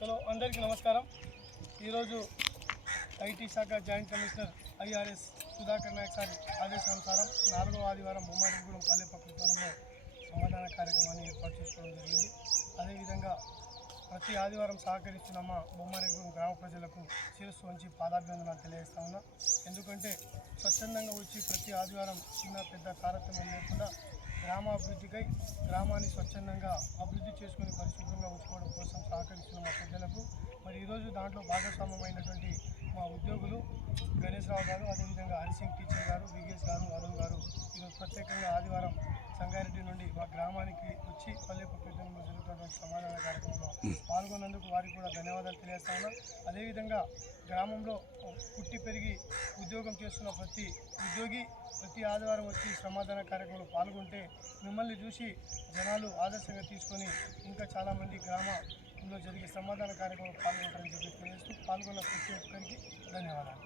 చలో అందరికీ నమస్కారం. ఈరోజు ఐటీ శాఖ joint commissioner IRS Sudhakar Nayak sir ఆదేశానుసారం 4వ ఆదివారం బొమ్మారెడ్డిగూడెం పల్లె ప్రకృతంలో సమాధాన కార్యక్రమాన్ని ఏర్పాటు చేసుకోవడం జరిగింది. అదేవిధంగా ప్రతి ఆదివారం సహకరిస్తున్న మా బొమ్మారెడ్డిగూడెం గ్రామ ప్రజలకు శిరస్సు వంచి పాదాభివందనాలు తెలియజేస్తా ఉన్నా. ఎందుకంటే స్వచ్ఛందంగా వచ్చి ప్రతి ఆదివారం చిన్న పెద్ద తారతమ్యం లేకుండా గ్రామాభివృద్ధికై గ్రామాన్ని స్వచ్ఛందంగా అభివృద్ధి చేసుకుని పరిశుభ్రంగా ఉంచుకోవడం కోసం సహకరిస్తున్న మా పెద్దలకు మరి ఈరోజు దాంట్లో భాగస్వామ్యమైనటువంటి మా ఉద్యోగులు గణేశ్రావు గారు, అదేవిధంగా హరిసింగ్ టీచర్ గారు, విగేష్ గారు, అరుణ్ గారు ఈరోజు ప్రత్యేకంగా ఆదివారం సంగారెడ్డి నుండి మా గ్రామానికి వచ్చి పల్లె ప్రకృతంలో జరుగుతున్నటువంటి సమాధాన కార్యక్రమంలో పాల్గొన్నందుకు వారికి కూడా ధన్యవాదాలు తెలియజేస్తా ఉన్నా. అదేవిధంగా గ్రామంలో పుట్టి పెరిగి ఉద్యోగం చేస్తున్న ప్రతి ఉద్యోగి ప్రతి ఆదివారం వచ్చి సమాధాన కార్యక్రమంలో పాల్గొంటే మిమ్మల్ని చూసి జనాలు ఆదర్శంగా తీసుకొని ఇంకా చాలామంది గ్రామంలో జరిగే సమాధాన కార్యక్రమంలో పాల్గొంటారని చెప్పి తెలియజేస్తూ పాల్గొన్న ప్రతి ఒక్కరికి ధన్యవాదాలు.